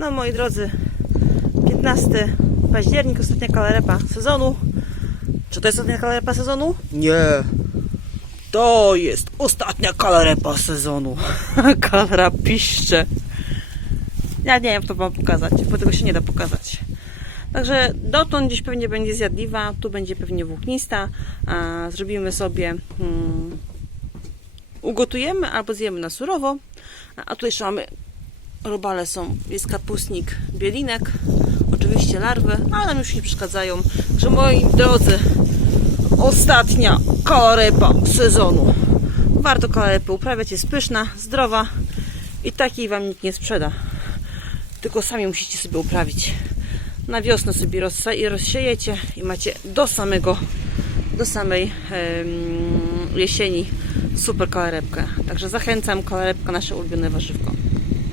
No moi drodzy, 15 październik, ostatnia kalarepa sezonu. Czy to jest ostatnia kalarepa sezonu? Nie. To jest ostatnia kalarepa sezonu. Kalera piszcze. Ja nie wiem, jak to wam pokazać, bo tego się nie da pokazać. Także dotąd gdzieś pewnie będzie zjadliwa, tu będzie pewnie włóknista. Zrobimy sobie, hmm, ugotujemy albo zjemy na surowo. A tu jeszcze mamy robale są, jest kapustnik, bielinek, oczywiście larwy, ale nam już nie przeszkadzają. Także moi drodzy, ostatnia kalarepa sezonu. Warto kalarepę uprawiać, jest pyszna, zdrowa i takiej wam nikt nie sprzeda. Tylko sami musicie sobie uprawić. Na wiosnę sobie rozsa- i rozsiejecie i macie do samego, do samej em, jesieni super kalarepkę. Także zachęcam, kalarepka nasze ulubione warzywko.